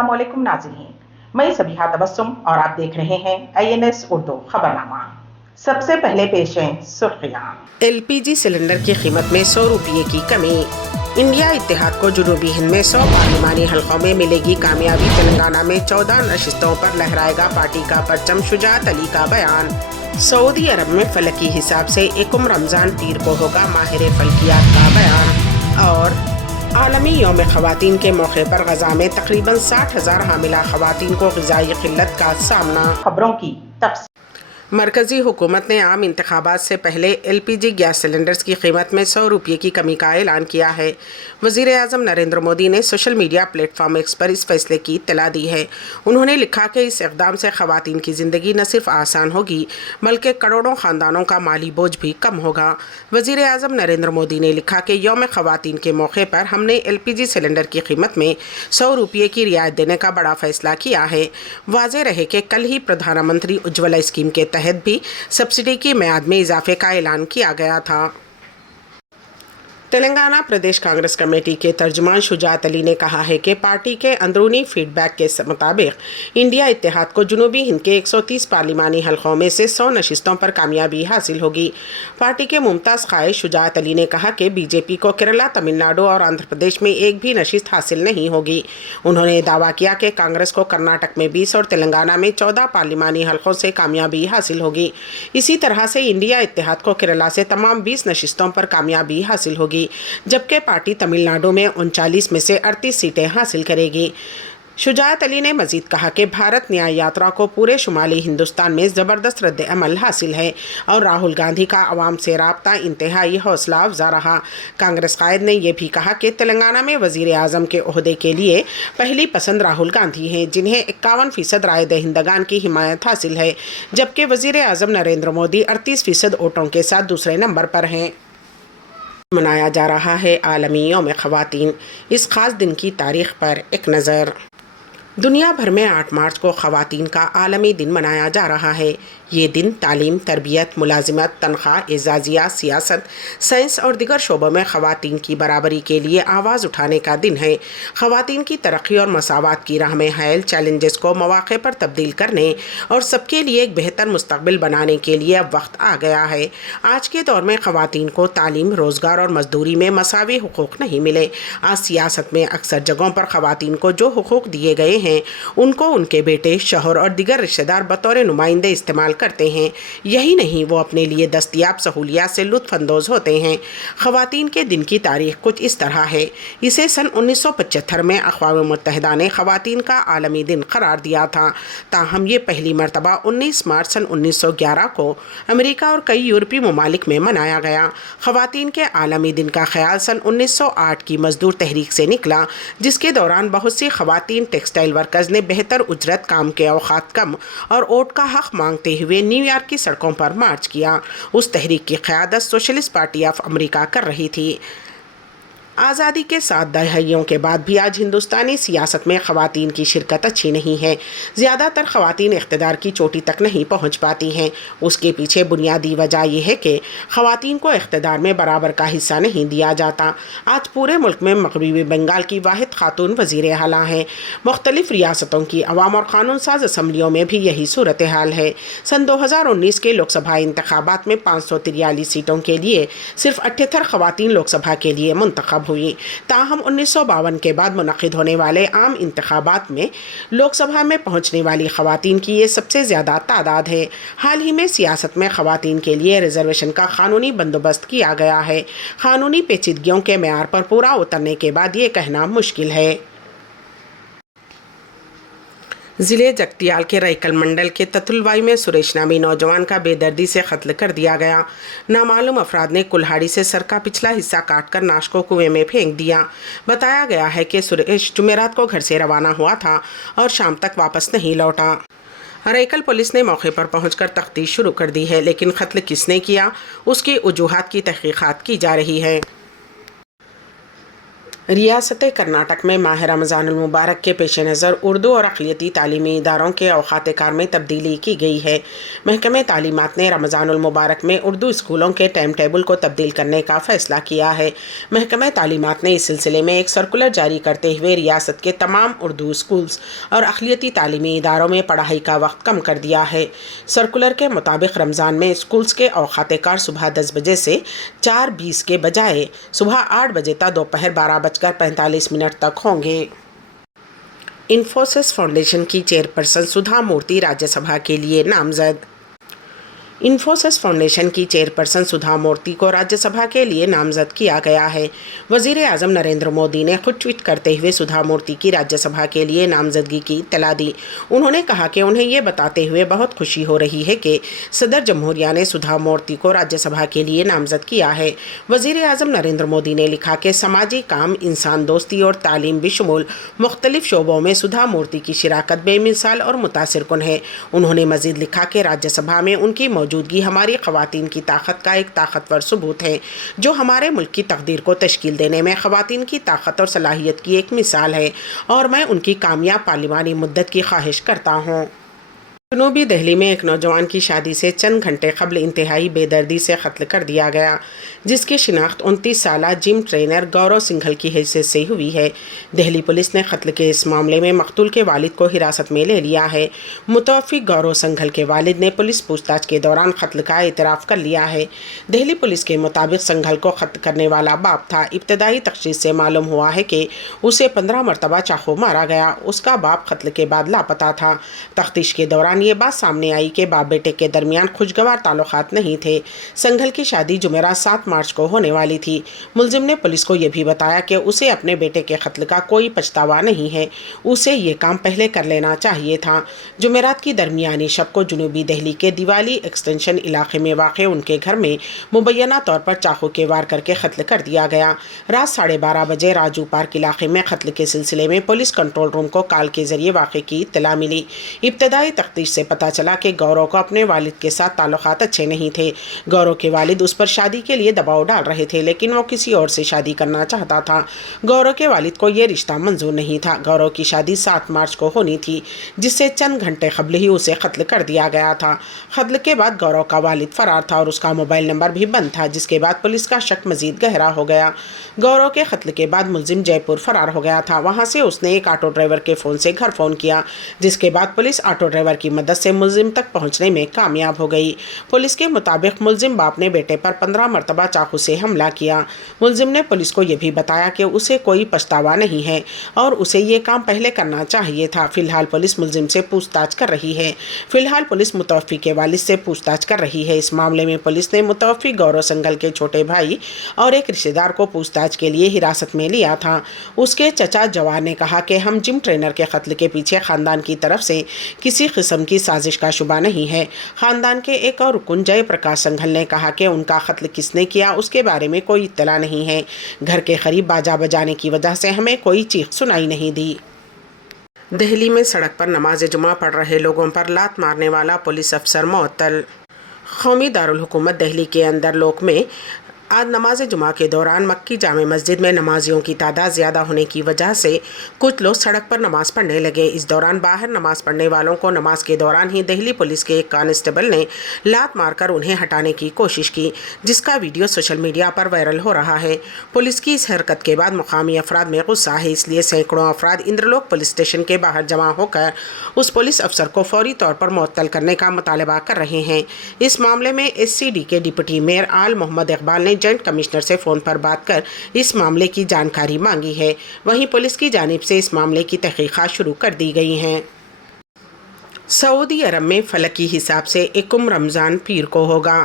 अस्सलाम वालेकुम नाज़रीन, मैं सबिहा तबस्सुम और आप देख रहे हैं INS उर्दू खबरनामा। सबसे पहले पेश हैं सुर्खियां। LPG सिलेंडर की कीमत में 100 रुपये की कमी। इंडिया इत्तेहाद को जुनूबी हिंद में 100 पार्लिमानी हलकों में मिलेगी कामयाबी। तेलंगाना में 14 नशिस्तों पर लहराएगा पार्टी का परचम। शुजात अली का बयान। सऊदी अरब में फलकी हिसाब से 1 रमज़ान पीर को होगा माहिर फल्कियात का बयान। और आलमी यौम ख़वातीन के मौके पर गजा में तकरीबन 60,000 हामिला ख़वातीन को ग़िज़ाई क़िल्लत का सामना। खबरों की तफसील। मरकज़ी हुकूमत ने आम इंतखाबात से पहले LPG गैस सिलेंडर्स की कीमत में 100 रुपये की कमी का ऐलान किया है। वज़ीर आज़म नरेंद्र मोदी ने सोशल मीडिया प्लेटफॉर्म एक्स पर इस फैसले की इत्तला दी है। उन्होंने लिखा कि इस इक़दाम से ख़वातीन की ज़िंदगी न सिर्फ आसान होगी बल्कि करोड़ों ख़ानदानों का माली बोझ भी कम होगा। वज़ीर आज़म नरेंद्र मोदी ने लिखा कि यौम ख़वातीन के मौके पर हमने LPG सिलेंडर की कीमत में 100 रुपये की रियायत देने का बड़ा फ़ैसला किया है। वाज़ेह रहे कि कल ही प्रधानमंत्री उज्ज्वला स्कीम के तहत भी सब्सिडी की मियाद में इजाफे का ऐलान किया गया था। तेलंगाना प्रदेश कांग्रेस कमेटी के तर्जुमान शुजात अली ने कहा है कि पार्टी के अंदरूनी फीडबैक के मुताबिक इंडिया इत्तेहाद को जुनूबी हिंद के 130 पार्लिमानी हलकों में से 100 नशिस्तों पर कामयाबी हासिल होगी। पार्टी के मुमताज़ ख़ाहिश शुजात अली ने कहा कि बीजेपी को केरला, तमिलनाडु और आंध्र प्रदेश में एक भी नशिस्त हासिल नहीं होगी। उन्होंने दावा किया कि कांग्रेस को कर्नाटक में 20 और तेलंगाना में 14 पार्लिमानी हलकों से कामयाबी हासिल होगी। इसी तरह से इंडिया इत्तेहाद को केरला से तमाम 20 नशिस्तों पर कामयाबी हासिल होगी, जबकि पार्टी तमिलनाडु में 39 में से 38 सीटें हासिल करेगी। शुजात अली ने मजीद कहा कि भारत न्याय यात्रा को पूरे शुमाली हिंदुस्तान में ज़बरदस्त रद्द अमल हासिल है और राहुल गांधी का आवाम से राब्ता इंतहाई हौसला अफजा रहा। कांग्रेस कायद ने यह भी कहा कि तेलंगाना में वज़ीर आज़म के ओहदे के लिए पहली पसंद राहुल गांधी हैं, जिन्हें 51% राय दहिंदगान की हिमायत हासिल है, जबकि वज़ीर आज़म नरेंद्र मोदी 38% वोटों के साथ दूसरे नंबर पर हैं। मनाया जा रहा है आलमी यौम ख़वातीन। इस ख़ास दिन की तारीख़ पर एक नज़र। दुनिया भर में 8 मार्च को ख़वातीन का आलमी दिन मनाया जा रहा है। ये दिन तालीम, तरबियत, मुलाजिमत, तनख्वाह, एजाज़िया, सियासत, साइंस और दिगर शोबों में ख़वातीन की बराबरी के लिए आवाज़ उठाने का दिन है। ख़वातीन की तरक्की और मसावात की राह में हायल चैलेंजेस को मौक़े पर तब्दील करने और सबके लिए एक बेहतर मुस्तक़बिल बनाने के लिए अब वक्त आ गया है। आज के दौर में ख़वातीन को तालीम, रोज़गार और मजदूरी में मसावी हुकूक़ नहीं मिले। आज सियासत में अक्सर जगहों पर ख़वातीन को जो हुकूक़ दिए गए हैं उनको उनके बेटे, शौहर और दिगर रिश्तेदार बतौर नुमाइंदे इस्तेमाल करते हैं। यही नहीं, वो अपने लिए दस्तयाब सहूलियात से लुत्फ़अंदोज़ होते हैं। ख़वातीन के दिन की तारीख़ कुछ इस तरह है। इसे सन 1975 में अक़वाम मुत्तहिदा ने ख़वातीन का आलमी दिन करार दिया था। ताहम ये पहली मरतबा 19 मार्च सन 1911 को अमेरिका और कई यूरोपीय ममालिक में मनाया गया। ख़वातीन के आलमी दिन का ख्याल सन 1908 की मजदूर तहरीक से निकला, जिसके दौरान बहुत सी ख़वातीन टेक्सटाइल वर्कर्स ने बेहतर उजरत, काम के औकात कम और वोट का हक़ मांगते हुए न्यूयॉर्क की सड़कों पर मार्च किया। उस तहरीक की क़यादत सोशलिस्ट पार्टी ऑफ अमेरिका कर रही थी। आज़ादी के 7 दहाइयों के बाद भी आज हिंदुस्तानी सियासत में ख़वातीन की शिरकत अच्छी नहीं है। ज़्यादातर ख़वातीन इक़्तिदार की चोटी तक नहीं पहुँच पाती हैं। उसके पीछे बुनियादी वजह यह है कि ख़वातीन को इक़्तिदार में बराबर का हिस्सा नहीं दिया जाता। आज पूरे मुल्क में मग़रिबी बंगाल की वाहिद खातून वज़ीर आला हैं। मुख्तलिफ़ रियासतों की अवाम और क़ानून साज असम्बलियों में भी यही सूरत हाल है। सन 2019 के लोकसभा इंतखाबात में 543 सीटों के लिए सिर्फ 78 ख़वातीन लोकसभा के लिए मुंतखब हुई। ताहम 1952 के बाद मुनक़िद होने वाले आम इंतखाबात में लोकसभा में पहुंचने वाली ख़वातीन की ये सबसे ज़्यादा तादाद है। हाल ही में सियासत में ख़वातीन के लिए रिजर्वेशन का क़ानूनी बंदोबस्त किया गया है। क़ानूनी पेचीदगियों के मेयार पर पूरा उतरने के बाद ये कहना मुश्किल है। ज़िले जगतियाल के रईकल मंडल के ततुलवाई में सुरेश नामी नौजवान का बेदर्दी से कत्ल कर दिया गया। नामालूम अफराद ने कुल्हाड़ी से सर का पिछला हिस्सा काटकर नाश को कुएं में फेंक दिया। बताया गया है कि सुरेश जुमेरात को घर से रवाना हुआ था और शाम तक वापस नहीं लौटा। रईकल पुलिस ने मौके पर पहुंचकर तफ्तीश शुरू कर दी है, लेकिन कत्ल किसने किया उसकी वजूहात की तहकीकात की जा रही है। रियासत कर्नाटक में माह रमज़ानुल मुबारक के पेश नज़र उर्दू और अक़लियती तालीमी इदारों के औक़ात कार में तब्दीली की गई है। महकमे तालीमात ने रमज़ानुल मुबारक में उर्दू स्कूलों के टाइम टेबल को तब्दील करने का फ़ैसला किया है। महकमे तालीमात ने इस सिलसिले में एक सर्कुलर जारी करते हुए रियासत के तमाम उर्दू स्कूल्स और अक़लियती तालीमी इदारों में पढ़ाई का वक्त कम कर दिया है। सर्कुलर के मुताबिक रमज़ान में स्कूल्स के औक़ात कार सुबह 10 बजे से 4:20 के बजाय सुबह 8 बजे तक दोपहर 12:45 तक होंगे। इन्फोसिस फाउंडेशन की चेयरपर्सन सुधा मूर्ति राज्यसभा के लिए नामजद। इन्फोसिस फाउंडेशन की चेयरपर्सन सुधा मूर्ति को राज्यसभा के लिए नामजद किया गया है। वज़ीर आज़म नरेंद्र मोदी ने खुद ट्वीट करते हुए सुधा मूर्ति की राज्यसभा के लिए नामजदगी की इत्तला दी। उन्होंने कहा कि उन्हें ये बताते हुए बहुत खुशी हो रही है कि सदर जमहूरिया ने सुधा मूर्ति को राज्यसभा के लिए नामजद किया है। वज़ीर आज़म नरेंद्र मोदी ने लिखा कि समाजी काम, इंसान दोस्ती और तालीम बशमूल मुख्तलिफ शोबों में सुधा मूर्ति की शिराकत बेमिसाल और मुतासिर कुन है। उन्होंने मज़ीद लिखा कि राज्यसभा में उनकी मौजूदगी हमारी ख़वातीन की ताकत का एक ताकतवर सबूत है, जो हमारे मुल्क की तकदीर को तश्कील देने में ख़वातीन की ताकत और सलाहियत की एक मिसाल है, और मैं उनकी कामयाब पार्लिमानी मुद्दत की ख्वाहिश करता हूँ। जनूबी दिल्ली में एक नौजवान की शादी से चंद घंटे कबल इंतहाई बेदर्दी से कत्ल कर दिया गया, जिसकी शिनाख्त 29 साला जिम ट्रेनर गौरव सिंघल की हैसियत से हुई है। दिल्ली पुलिस ने कत्ल के इस मामले में मकतूल के वालिद को हिरासत में ले लिया है। मुतवफ़्फ़ी गौरव सिंघल के वालिद ने पुलिस पूछताछ के दौरान कत्ल का एतराफ़ कर लिया है। दिल्ली पुलिस के मुताबिक सिंघल को कत्ल करने वाला बाप था। इब्तदाई तफ्तीश से मालूम हुआ है कि उसे 15 मरतबा चाकू मारा गया। उसका बाप कत्ल के बाद लापता था। तफ्तीश के दौरान ये बात सामने आई कि बाप बेटे के दरमियान खुशगवार ताल्लुकात नहीं थे। संघल की शादी जुमेरात 7 मार्च को होने वाली थी। मुलजिम ने पुलिस को यह भी बताया कि उसे अपने बेटे के कत्ल का कोई पछतावा नहीं है, उसे ये काम पहले कर लेना चाहिए था। जुमेरात की दरमियानी शब को जुनूबी दिल्ली के दिवाली एक्सटेंशन इलाके में वाक़ उनके घर में मुबैना तौर पर चाकू के वार करके कत्ल कर दिया गया। रात 12:30 बजे राजू पार्क इलाके में कत्ल के सिलसिले में पुलिस कंट्रोल रूम को कॉल के जरिए वाक़े की इत्तला मिली। इब्तदाई तफ्तीश से पता चला कि गौरव को अपने वालिद के साथ ताल्लुकात अच्छे नहीं थे। गौरव के वालिद उस पर शादी के लिए दबाव डाल रहे थे, लेकिन वो किसी और से शादी करना चाहता था। गौरव के वालिद को यह रिश्ता मंजूर नहीं था। गौरव की शादी 7 मार्च को होनी थी, जिससे चंद घंटे कबल ही उसे कत्ल कर दिया गया था। कत्ल के बाद गौरव का वालिद फरार था और उसका मोबाइल नंबर भी बंद था, जिसके बाद पुलिस का शक मजीद गहरा हो गया। गौरव के कत्ल के बाद मुलजिम जयपुर फरार हो गया था। वहाँ से उसने एक ऑटो ड्राइवर के फ़ोन से घर फ़ोन किया, जिसके बाद पुलिस ऑटो ड्राइवर की मदद से मुलजिम तक पहुंचने में कामयाब हो गई। पुलिस के मुताबिक मुलजिम बाप ने बेटे पर 15 मरतबा चाकू से हमला किया। मुलजिम ने पुलिस को यह भी बताया कि उसे कोई पछतावा नहीं है और उसे ये काम पहले करना चाहिए था। फिलहाल पुलिस मुलजिम से पूछताछ कर रही है। फिलहाल पुलिस मुतवफ़्फ़ी के वालिद से पूछताछ कर रही है। इस मामले में पुलिस ने मुतवफ़्फ़ी गौरव सिंघल के छोटे भाई और एक रिश्तेदार को पूछताछ के लिए हिरासत में लिया था। उसके चचा जवान ने कहा कि हम जिम ट्रेनर के कत्ल के पीछे ख़ानदान की तरफ से किसी किस्म की साजिश का शुबा नहीं है। खानदान के एक और रुकन जय प्रकाश सिंघल ने कहा कि उनका कत्ल किसने किया उसके बारे में कोई इत्तला नहीं है। घर के करीब बाजा बजाने की वजह से हमें कोई चीख सुनाई नहीं दी। दिल्ली में सड़क पर नमाज जुमा पढ़ रहे लोगों पर लात मारने वाला पुलिस अफसर मुअत्तल। कौमी दारुल हुकूमत दिल्ली के अंदर लोक में आज नमाज जुमा के दौरान मक्की जामे मस्जिद में नमाजियों की तादाद ज़्यादा होने की वजह से कुछ लोग सड़क पर नमाज़ पढ़ने लगे। इस दौरान बाहर नमाज़ पढ़ने वालों को नमाज के दौरान ही दिल्ली पुलिस के एक कांस्टेबल ने लात मारकर उन्हें हटाने की कोशिश की, जिसका वीडियो सोशल मीडिया पर वायरल हो रहा है। पुलिस की इस हरकत के बाद मुकामी अफराद में गुस्सा है, इसलिए सैकड़ों अफराद इंद्रलोक पुलिस स्टेशन के बाहर जमा होकर उस पुलिस अफसर को फौरी तौर पर मुअत्तल करने का मुतालबा कर रहे हैं। इस मामले में SCD के डिप्टी मेयर आल मोहम्मद इकबाल ने जॉइंट कमिश्नर से फ़ोन पर बात कर इस मामले की जानकारी मांगी है। वहीं पुलिस की जानिब से इस मामले की तहकीकात शुरू कर दी गई हैं। सऊदी अरब में फलकी हिसाब से 1 रमज़ान पीर को होगा।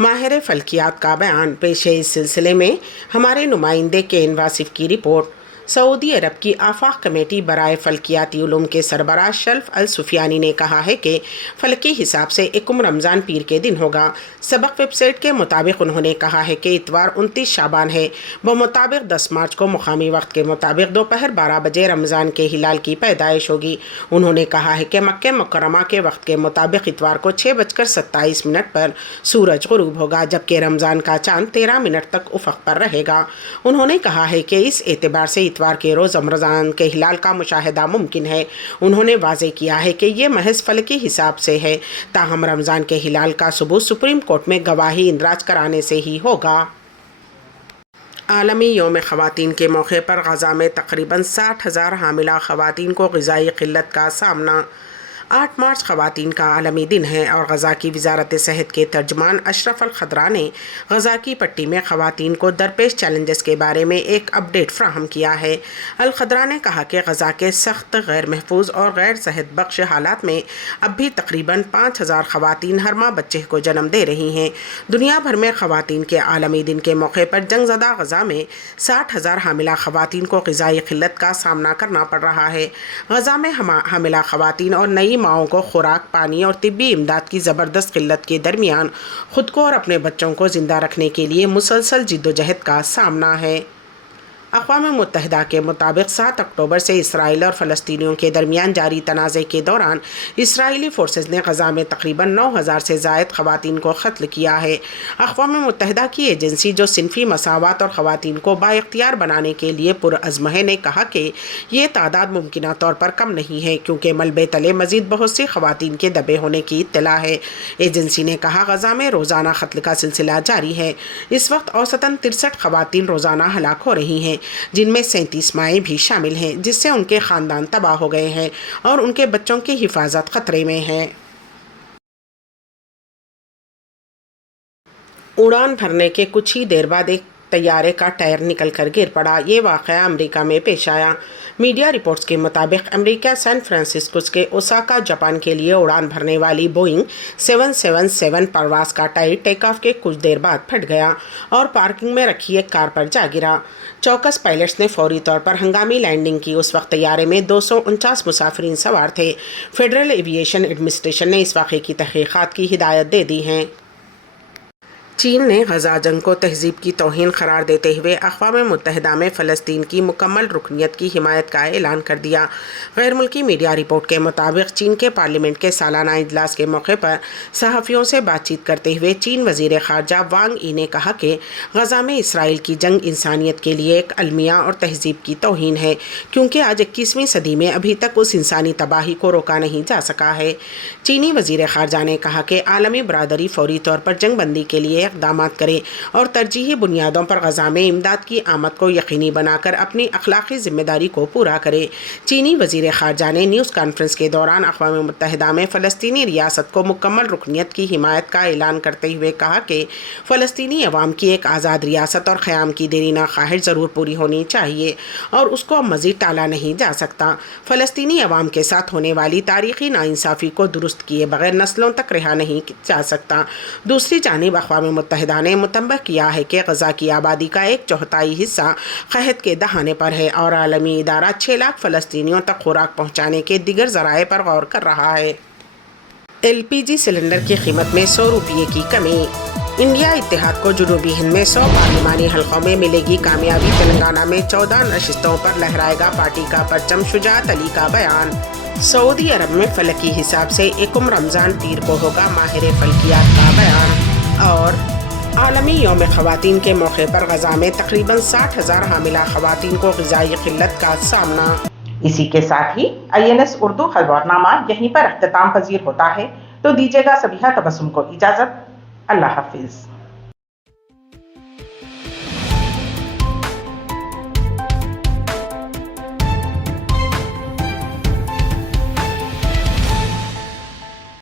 माहिर फल्कियात का बयान पेश है। इस सिलसिले में हमारे नुमाइंदे केन वासिफ की रिपोर्ट। सऊदी अरब की आफाक कमेटी बराए फल्कियाती उलूम के सरबराह शल्फ अल सुफियानी ने कहा है कि फलकी हिसाब से 1 रमज़ान पीर के दिन होगा। सबक वेबसाइट के मुताबिक उन्होंने कहा है कि इतवार 29 शाबान है। मुताबिक 10 मार्च को मुकामी वक्त के मुताबिक दोपहर 12 बजे रमज़ान के हिलाल की पैदाइश होगी। उन्होंने कहा है कि मक्के मुकर्रमा के वक्त के मुताबिक इतवार को 6:27 पर सूरज गुरूब होगा, जबकि रमज़ान का चांद 13 मिनट तक उफ़क़ पर रहेगा। उन्होंने कहा है कि इस एतबार से इतवार के रोज़ रमज़ान के हिलाल का मुशाहिदा मुमकिन है। उन्होंने वाज़ेह किया है कि ये महज फलकी हिसाब से है, ताहम रमज़ान के हिलाल का सबूत सुप्रीम कोर्ट में गवाही इंदराज कराने से ही होगा। आलमी यौम ख़वातीन के मौके पर गज़ा में तकरीबन 60,000 हामिला ख़वातीन को ग़िज़ाई क़िल्लत का सामना। 8 मार्च ख़वातीन का आलमी दिन है और गज़ा की वज़ारत सेहत के तर्जमान अशरफ अल खदरा ने गज़ा की पट्टी में ख़वातीन को दरपेश चैलेंजेस के बारे में एक अपडेट फ्राहम किया है। अल खदरा ने कहा कि गज़ा के सख्त, गैर महफूज और गैर सेहत बख्श हालात में अब भी तकरीबन 5,000 ख़वातीन हर माह बच्चे को जन्म दे रही हैं। दुनिया भर में ख़वातीन के आलमी दिन के मौके पर जंगज़दा गज़ा में 60,000 हामिला ख़वातीन को ग़िज़ाई क़िल्लत का सामना करना पड़ रहा है। गज़ा में हामिला ख़वातीन और नई माओं को खुराक, पानी और तिब्बी इमदाद की ज़बरदस्त किल्लत के दरमियान खुद को और अपने बच्चों को ज़िंदा रखने के लिए मुसलसल जिद्दोजहद का सामना है। अक़वाम मुत्तहिदा के मुताबिक 7 अक्टूबर से इसराइल और फ़लस्तीनियों के दरमियान जारी तनाज़े के दौरान इसराइली फ़ोर्सेस ने गज़ा में तकरीबन 9,000 से ज़ायद ख़वातीन को क़त्ल किया है। अक़वाम मुत्तहिदा की एजेंसी जो सिनफ़ी मसावत और ख़वातीन को बाइख्तियार बनाने के लिए पुरअज़्म है ने कहा कि ये तादाद मुमकिना तौर पर कम नहीं है, क्योंकि मलबे तले मज़ीद बहुत सी ख़वातीन के दबे होने की इत्तला है। एजेंसी ने कहा गज़ा में रोज़ाना क़त्ल का सिलसिला जारी है। इस वक्त औसतन 63 ख़वातीन रोज़ाना हलाक हो रही हैं, जिनमें 37 माएँ भी शामिल हैं, जिससे उनके ख़ानदान तबाह हो गए हैं और उनके बच्चों की हिफाजत ख़तरे में है। उड़ान भरने के कुछ ही देर बाद एक तैयारे का टायर निकलकर गिर पड़ा। ये वाक़या अमेरिका में पेश आया। मीडिया रिपोर्ट्स के मुताबिक अमेरिका सैन फ्रांसिस्को के ओसाका, जापान के लिए उड़ान भरने वाली बोइंग 777 परवाज़ का टायर टेक ऑफ के कुछ देर बाद फट गया और पार्किंग में रखी एक कार पर जा गिरा। चौकस पायलट्स ने फौरी तौर पर हंगामी लैंडिंग की। उस वक्त तैयारे में 249 मुसाफिरीन सवार थे। फेडरल एविएशन एडमिनिस्ट्रेशन ने इस वाक़े की तहक़ीक़ात की हिदायत दे दी है। चीन ने गज़ा जंग को तहज़ीब की तौहीन करार देते हुए अक़वाम मुत्तहिदा में फ़लस्तीन की मुकम्मल रुकनियत की हिमायत का ऐलान कर दिया। गैर मुल्की मीडिया रिपोर्ट के मुताबिक चीन के पार्लियामेंट के सालाना इजलास के मौके पर सहाफ़ियों से बातचीत करते हुए चीन वज़ीर ख़ारजा वांग यी ने कहा कि गज़ा में इसराइल की जंग इंसानियत के लिए एक अलमिया और तहज़ीब की तौहीन है, क्योंकि आज 21वीं सदी में अभी तक उस इंसानी तबाही को रोका नहीं जा सका है। चीनी वज़ीर ख़ारजा ने कहा कि आलमी बरादरी फ़ौरी तौर पर जंग बंदी के लिए इक़दामात करे और तरजीही बुनियादों पर गज़ा में इमदाद की आमद को यकीनी बनाकर अपनी अखलाकी ज़िम्मेदारी को पूरा करे। चीनी वज़ीर ख़ारजा ने न्यूज़ कॉन्फ्रेंस के दौरान अक़वाम मुत्तहिदा में फ़लस्तीनी रियासत को मुकम्मल रुकनियत की हिमायत का ऐलान करते हुए कहा कि फ़लस्तीनी अवाम की एक आज़ाद रियासत और क़याम की देरीना ख्वाहिश ज़रूर पूरी होनी चाहिए और उसको अब मज़ीद टाला नहीं जा सकता। फ़लस्तीनी अवाम के साथ होने वाली तारीख़ी नाइंसाफ़ी को दुरुस्त किए बग़ैर नस्लों तक रिहा नहीं जा सकता। दूसरी जानिब अक़वाम मुत्तहिदा ने मुतंबह किया है कि गज़ा की आबादी का 1/4 हिस्सा क़हत के दहाने पर है और आलमी इदारा 6 लाख फ़लस्तीनियों तक खुराक पहुँचाने के दिगर ज़राए पर गौर कर रहा है। LPG सिलेंडर की कीमत में 100 रुपये की कमी। इंडिया इत्तेहाद को जुनूबी हिंद में 100 पार्लिमानी हल्कों में मिलेगी कामयाबी। तेलंगाना में 14 नशिस्तों पर लहराएगा पार्टी का परचम। शुजात अली का बयान। सऊदी अरब में फलकी हिसाब से 1 रमज़ान पीर को होगा माहिर फल्कियात का बयान। और आलमी यौम ख़वातीन के मौके पर गज़ा में तकरीबन 60,000 हामिला ख़वातीन को ग़िज़ाई क़िल्लत का सामना। इसी के साथ ही INS उर्दू खबरनामा यहीं पर अख्तिताम पजीर होता है। तो दीजिएगा सबीहा तबस्सुम को इजाज़त। अल्लाह हाफिज़।